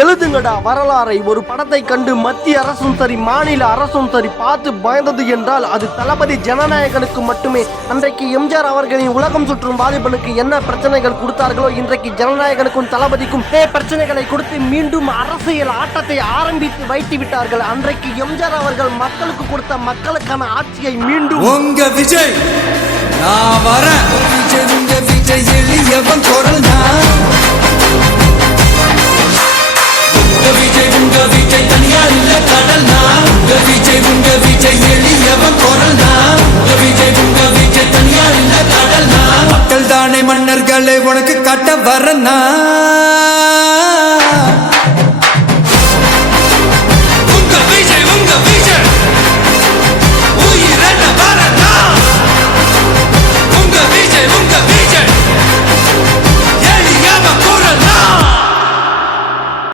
எழுதுங்கடா வரலாறை. ஒரு படத்தை கண்டு மத்திய அரசும் சரி மாநில அரசும் சரி பார்த்து பயந்தது என்றால் அது தளபதி ஜனநாயகனுக்கு மட்டுமே. அன்றைக்கு எம்ஜிஆர் அவர்களின் உலகம் சுற்றும் வாலிபனுக்கு என்ன பிரச்சனைகள் கொடுத்தார்களோ இன்றைக்கு ஜனநாயகனுக்கும் தளபதிக்கும் பிரச்சனைகளை கொடுத்து மீண்டும் அரசியல் ஆட்டத்தை ஆரம்பித்து வைத்து விட்டார்கள். அன்றைக்கு எம்ஜிஆர் அவர்கள் மக்களுக்கு கொடுத்த மக்களுக்கான ஆட்சியை மீண்டும் உங்க விஜய் நான் வரேன். விஜய் எளியவன் குரல் விஜய் தனியார் இல்ல கடல் விஜய் எளியவன் குரல் விஜய் தனியார் இல்ல கடல் மக்கள் தானே மன்னர்களே உனக்கு காட்ட வரனா.